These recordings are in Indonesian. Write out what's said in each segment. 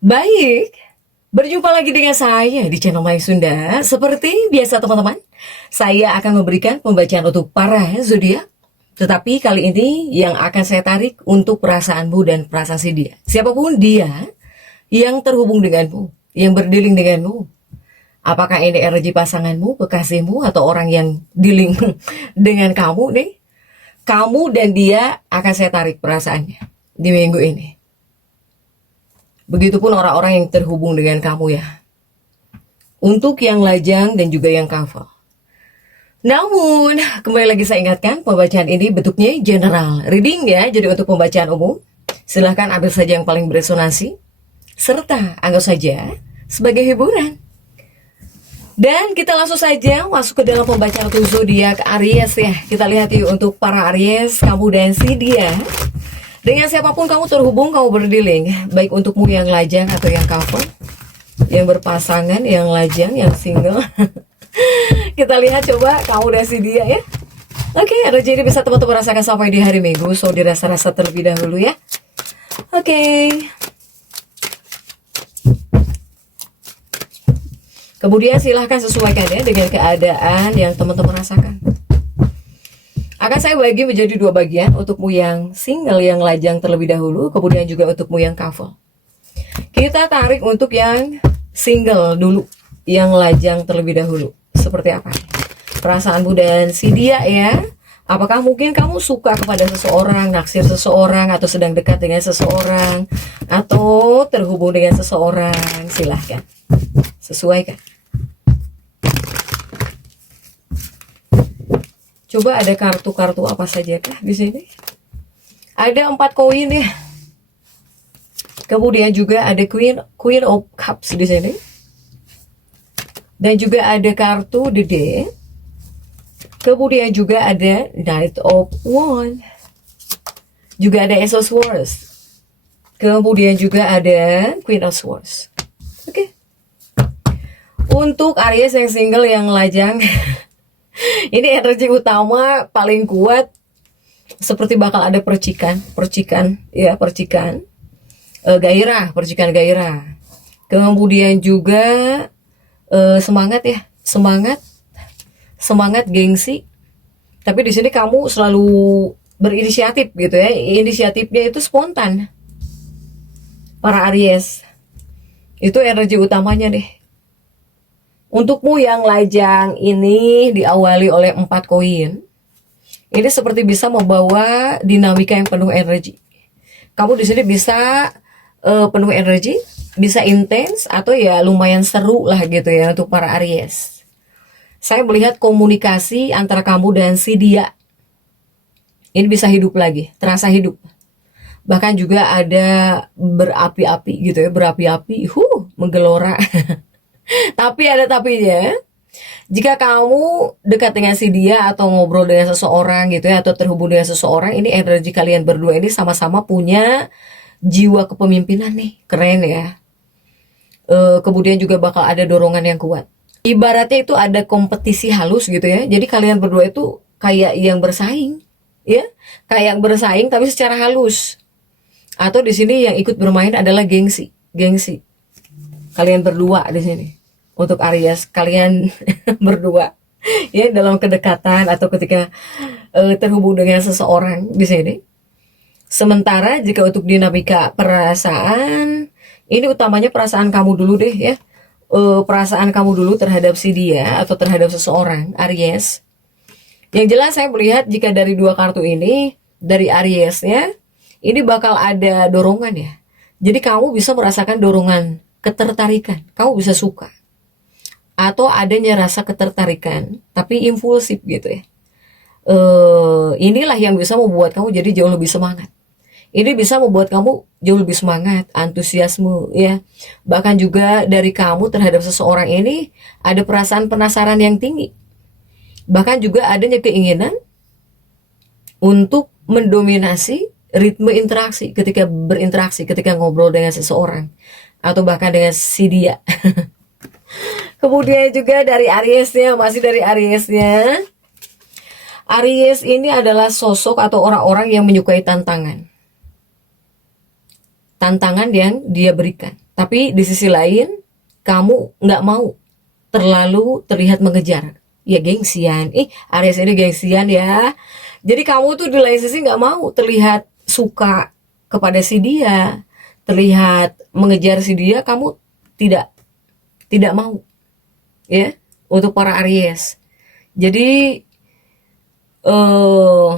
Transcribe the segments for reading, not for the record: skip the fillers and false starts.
Baik, berjumpa lagi dengan saya di channel Maya Sunda. Seperti biasa teman-teman, saya akan memberikan pembacaan untuk para zodiak. Tetapi kali ini yang akan saya tarik untuk perasaanmu dan prasasti dia. Siapapun dia yang terhubung denganmu, yang berdealing denganmu. Apakah ini energi pasanganmu, kekasihmu, atau orang yang dealing dengan kamu nih. Kamu dan dia akan saya tarik perasaannya di minggu ini. Begitupun orang-orang yang terhubung dengan kamu ya. Untuk yang lajang dan juga yang kafal. Namun, kembali lagi saya ingatkan, pembacaan ini bentuknya general. Reading ya, jadi untuk pembacaan umum. Silahkan ambil saja yang paling beresonansi. Serta anggap saja sebagai hiburan. Dan kita langsung saja masuk ke dalam pembacaan untuk zodiak Aries ya. Kita lihat yuk untuk para Aries, kamu dan si dia. Dengan siapapun kamu terhubung, kamu berdealing. Baik untukmu yang lajang atau yang couple, yang berpasangan, yang lajang, yang single. Kita lihat coba kamu dan si dia ya. Oke, energi ini bisa teman-teman rasakan sampai di hari Minggu. So dirasa-rasa terlebih dahulu ya. Oke. Kemudian silahkan sesuaikan ya dengan keadaan yang teman-teman rasakan. Akan saya bagi menjadi dua bagian, untukmu yang single, yang lajang terlebih dahulu, kemudian juga untukmu yang couple. Kita tarik untuk yang single dulu, yang lajang terlebih dahulu. Seperti apa? Perasaanmu dan si dia ya. Apakah mungkin kamu suka kepada seseorang, naksir seseorang, atau sedang dekat dengan seseorang, atau terhubung dengan seseorang? Silahkan sesuaikan. Coba ada kartu-kartu apa saja kah di sini? Ada 4 koin ya. Kemudian juga ada Queen of Cups di sini. Dan juga ada kartu The Dead. Kemudian juga ada Knight of Wands. Juga ada Ace of Swords. Kemudian juga ada Queen of Swords. Oke. Untuk Aries yang single, yang lajang, ini energi utama paling kuat seperti bakal ada percikan, gairah, percikan gairah. Kemudian juga semangat ya, semangat gengsi. Tapi di sini kamu selalu berinisiatif gitu ya, inisiatifnya itu spontan. Para Aries, itu energi utamanya deh. Untukmu yang lajang ini diawali oleh 4 koin. Ini seperti bisa membawa dinamika yang penuh energi. Kamu di sini bisa penuh energi, bisa intens atau ya lumayan seru lah gitu ya untuk para Aries. Saya melihat komunikasi antara kamu dan si dia. Ini bisa hidup lagi, terasa hidup. Bahkan juga ada berapi-api gitu ya, berapi-api, menggelora. Tapi ada tapinya. Jika kamu dekat dengan si dia atau ngobrol dengan seseorang gitu ya, atau terhubung dengan seseorang, ini energi kalian berdua ini sama-sama punya jiwa kepemimpinan nih, keren ya. Kemudian juga bakal ada dorongan yang kuat. Ibaratnya itu ada kompetisi halus gitu ya. Jadi kalian berdua itu kayak yang bersaing, ya, kayak yang bersaing tapi secara halus. Atau di sini yang ikut bermain adalah gengsi. Kalian berdua di sini. Untuk Aries, kalian berdua ya dalam kedekatan atau ketika terhubung dengan seseorang di sini. Sementara jika untuk dinamika perasaan, ini utamanya perasaan kamu dulu deh ya. Perasaan kamu dulu terhadap si dia atau terhadap seseorang, Aries. Yang jelas saya melihat jika dari 2 kartu ini, dari Ariesnya, ini bakal ada dorongan ya. Jadi kamu bisa merasakan dorongan, ketertarikan, kamu bisa suka. Atau adanya rasa ketertarikan tapi impulsif gitu ya. Inilah yang bisa membuat kamu jadi jauh lebih semangat. Ini bisa membuat kamu jauh lebih semangat, antusiasme ya. Bahkan juga dari kamu terhadap seseorang ini ada perasaan penasaran yang tinggi. Bahkan juga adanya keinginan untuk mendominasi ritme interaksi ketika berinteraksi, ketika ngobrol dengan seseorang atau bahkan dengan si dia. Kemudian juga dari Ariesnya, masih dari Ariesnya. Aries ini adalah sosok atau orang-orang yang menyukai tantangan. Tantangan yang dia berikan. Tapi di sisi lain, kamu nggak mau terlalu terlihat mengejar. Ya gengsian, Aries ini gengsian ya. Jadi kamu tuh di lain sisi nggak mau terlihat suka kepada si dia, terlihat mengejar si dia, kamu tidak tidak mau, ya, untuk para Aries. Jadi eh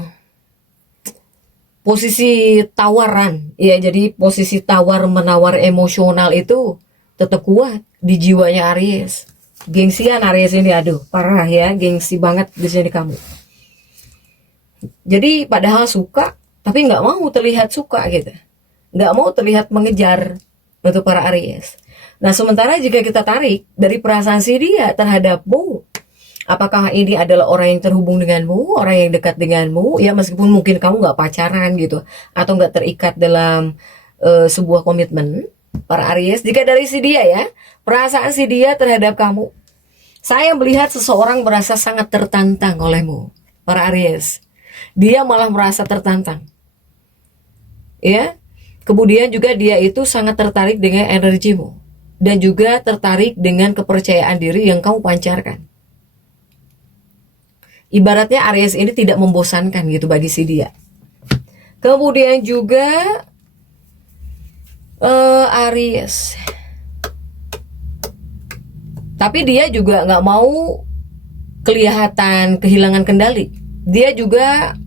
posisi tawaran, ya, jadi posisi tawar menawar emosional itu tetap kuat di jiwanya Aries. Gengsian Aries ini, aduh parah ya, gengsi banget di sini kamu. Jadi padahal suka tapi nggak mau terlihat suka gitu, nggak mau terlihat mengejar untuk para Aries. Nah sementara jika kita tarik dari perasaan si dia terhadapmu, apakah ini adalah orang yang terhubung denganmu, orang yang dekat denganmu, ya meskipun mungkin kamu nggak pacaran gitu, atau nggak terikat dalam sebuah komitmen, para Aries, jika dari si dia ya, perasaan si dia terhadap kamu, saya melihat seseorang merasa sangat tertantang olehmu, para Aries. Dia malah merasa tertantang, ya. Kemudian juga dia itu sangat tertarik dengan energimu, dan juga tertarik dengan kepercayaan diri yang kamu pancarkan. Ibaratnya Aries ini tidak membosankan gitu bagi si dia. Kemudian juga Aries, tapi dia juga nggak mau kelihatan kehilangan kendali. Dia juga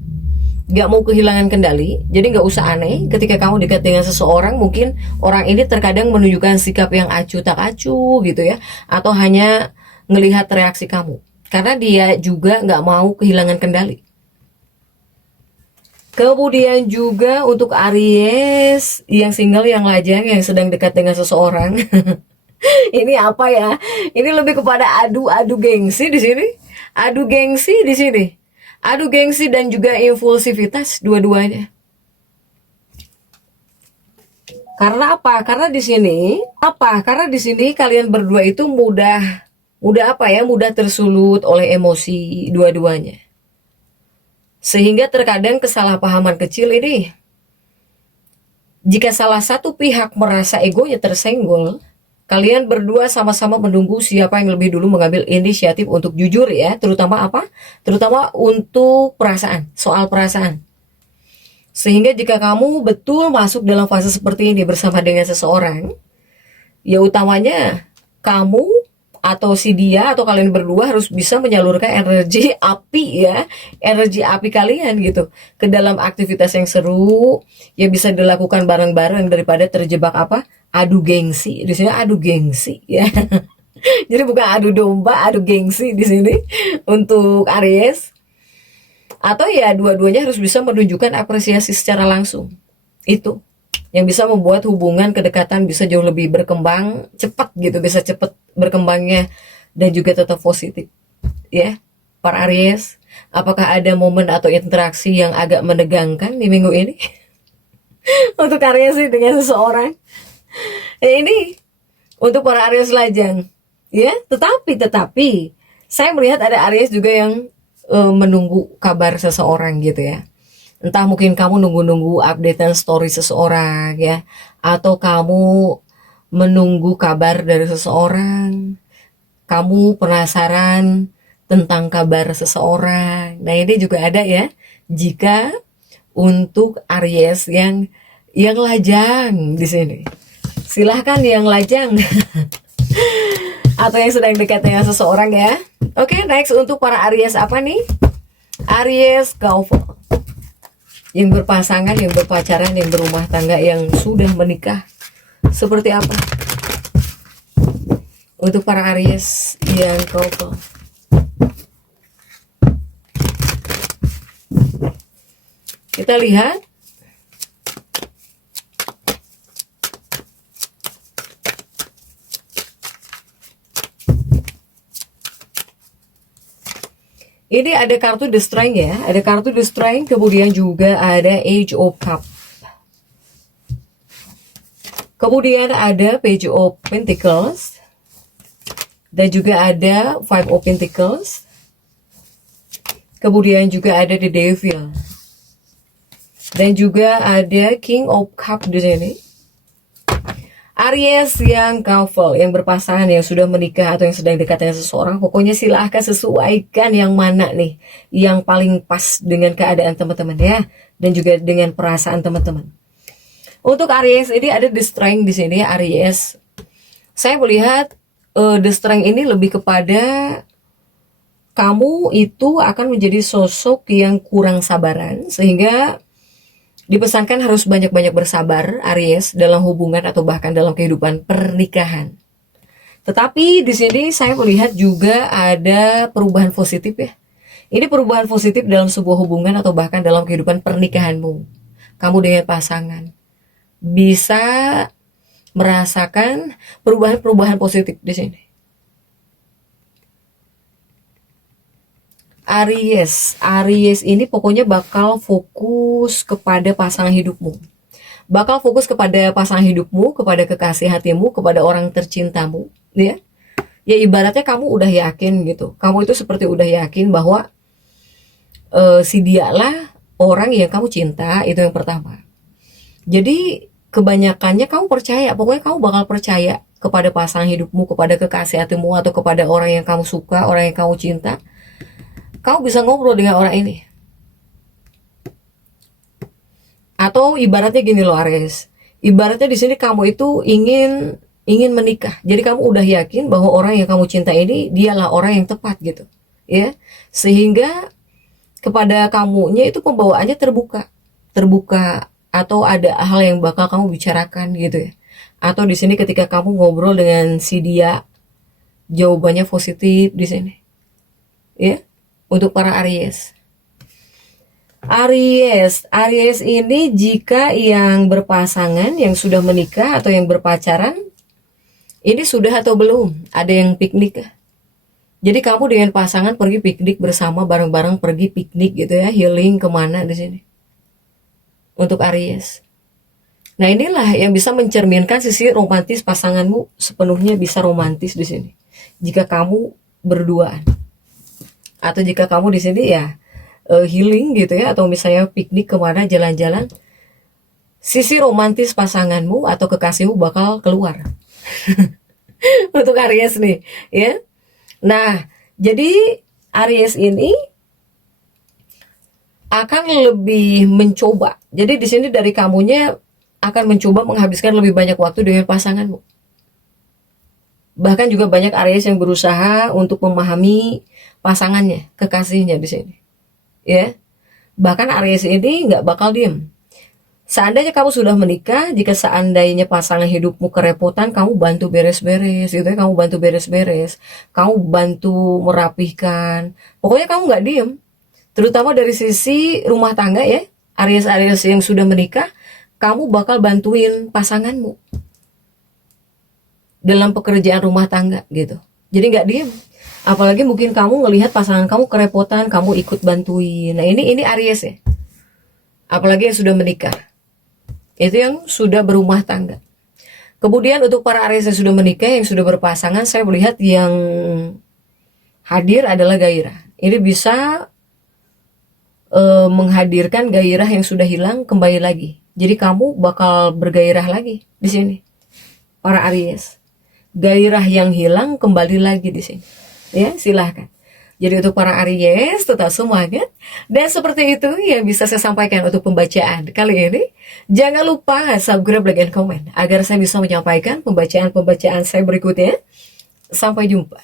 nggak mau kehilangan kendali. Jadi nggak usah aneh ketika kamu dekat dengan seseorang, mungkin orang ini terkadang menunjukkan sikap yang acuh tak acuh gitu ya, atau hanya ngelihat reaksi kamu, karena dia juga nggak mau kehilangan kendali. Kemudian juga untuk Aries yang single, yang lajang, yang sedang dekat dengan seseorang. Ini apa ya? Ini lebih kepada adu gengsi di sini. Adu gengsi di sini. Adu gengsi dan juga impulsivitas dua-duanya. Karena apa? Karena di sini kalian berdua itu mudah tersulut oleh emosi dua-duanya. Sehingga terkadang kesalahpahaman kecil ini, jika salah satu pihak merasa egonya tersenggol, kalian berdua sama-sama menunggu siapa yang lebih dulu mengambil inisiatif untuk jujur ya, terutama apa? Terutama untuk perasaan, soal perasaan. Sehingga jika kamu betul masuk dalam fase seperti ini bersama dengan seseorang, ya utamanya kamu atau si dia atau kalian berdua harus bisa menyalurkan energi api ya, energi api kalian gitu ke dalam aktivitas yang seru, ya bisa dilakukan bareng-bareng daripada terjebak apa? Adu gengsi. Di sini adu gengsi ya. Jadi bukan adu domba, adu gengsi di sini untuk Aries. Atau ya dua-duanya harus bisa menunjukkan apresiasi secara langsung. Itu yang bisa membuat hubungan kedekatan bisa jauh lebih berkembang cepat gitu, bisa cepat berkembangnya dan juga tetap positif ya. Para Aries, apakah ada momen atau interaksi yang agak menegangkan di minggu ini untuk Aries dengan seseorang? Ini untuk para Aries lajang ya. Tetapi saya melihat ada Aries juga yang menunggu kabar seseorang gitu ya. Entah mungkin kamu nunggu-nunggu updatean story seseorang ya, atau kamu menunggu kabar dari seseorang, kamu penasaran tentang kabar seseorang. Nah ini juga ada ya, jika untuk Aries yang lajang di sini. Silahkan yang lajang atau yang sedang dekat dengan seseorang ya. Oke, next untuk para Aries apa nih? Aries couple, yang berpasangan, yang berpacaran, yang berumah tangga, yang sudah menikah, seperti apa untuk para Aries yang couple? Kita lihat. Ini ada kartu The Strength ya, ada kartu The Strength, kemudian juga ada Age of Cup. Kemudian ada Page of Pentacles. Dan juga ada Five of Pentacles. Kemudian juga ada The Devil. Dan juga ada King of Cup di sini. Aries yang couple, yang berpasangan, yang sudah menikah atau yang sedang dekat dengan seseorang, pokoknya silahkan sesuaikan yang mana nih yang paling pas dengan keadaan teman-teman ya, dan juga dengan perasaan teman-teman. Untuk Aries ini ada the strength di sini ya, Aries. Saya melihat the strength ini lebih kepada kamu itu akan menjadi sosok yang kurang sabaran, sehingga dipesankan harus banyak-banyak bersabar, Aries, dalam hubungan atau bahkan dalam kehidupan pernikahan. Tetapi di sini saya melihat juga ada perubahan positif ya. Ini perubahan positif dalam sebuah hubungan atau bahkan dalam kehidupan pernikahanmu. Kamu dengan pasangan bisa merasakan perubahan-perubahan positif di sini. Aries ini pokoknya bakal fokus kepada pasangan hidupmu. Bakal fokus kepada pasangan hidupmu, kepada kekasih hatimu, kepada orang tercintamu, ya. Ya ibaratnya kamu udah yakin gitu. Kamu itu seperti udah yakin bahwa si dialah orang yang kamu cinta, itu yang pertama. Jadi kebanyakannya kamu percaya, pokoknya kamu bakal percaya kepada pasangan hidupmu, kepada kekasih hatimu, atau kepada orang yang kamu suka, orang yang kamu cinta. Kamu bisa ngobrol dengan orang ini. Atau ibaratnya gini loh Aries. Ibaratnya di sini kamu itu ingin menikah. Jadi kamu udah yakin bahwa orang yang kamu cinta ini dialah orang yang tepat gitu. Ya. Sehingga kepada kamunya itu pembawaannya terbuka. Terbuka atau ada hal yang bakal kamu bicarakan gitu ya. Atau di sini ketika kamu ngobrol dengan si dia, jawabannya positif di sini. Ya. Untuk para Aries ini jika yang berpasangan, yang sudah menikah atau yang berpacaran, ini sudah atau belum ada yang piknik. Jadi kamu dengan pasangan pergi piknik bersama, bareng-bareng pergi piknik gitu ya, healing kemana di sini. Untuk Aries. Nah inilah yang bisa mencerminkan sisi romantis pasanganmu sepenuhnya bisa romantis di sini. Jika kamu berduaan. Atau jika kamu di sini ya healing gitu ya, atau misalnya piknik kemana, jalan-jalan, sisi romantis pasanganmu atau kekasihmu bakal keluar. Untuk Aries nih ya. Nah jadi Aries ini akan lebih mencoba. Jadi di sini dari kamunya akan mencoba menghabiskan lebih banyak waktu dengan pasanganmu. Bahkan juga banyak Aries yang berusaha untuk memahami pasangannya, kekasihnya di sini. Ya. Bahkan Aries ini nggak bakal diem. Seandainya kamu sudah menikah, jika seandainya pasangan hidupmu kerepotan, kamu bantu beres-beres, gitu ya, kamu bantu beres-beres, kamu bantu merapihkan. Pokoknya kamu nggak diem. Terutama dari sisi rumah tangga ya, Aries-Aries yang sudah menikah, kamu bakal bantuin pasanganmu dalam pekerjaan rumah tangga gitu. Jadi nggak diem. Apalagi mungkin kamu ngelihat pasangan kamu kerepotan, kamu ikut bantuin. Nah ini Aries ya. Apalagi yang sudah menikah. Itu yang sudah berumah tangga. Kemudian untuk para Aries yang sudah menikah, yang sudah berpasangan, saya melihat yang hadir adalah gairah. Ini bisa menghadirkan gairah yang sudah hilang kembali lagi. Jadi kamu bakal bergairah lagi di sini. Para Aries. Gairah yang hilang kembali lagi di sini. Ya, silahkan. Jadi untuk para Aries tetap semangat. Dan seperti itu yang bisa saya sampaikan untuk pembacaan kali ini. Jangan lupa subscribe, like, dan komen agar saya bisa menyampaikan pembacaan-pembacaan saya berikutnya. Sampai jumpa.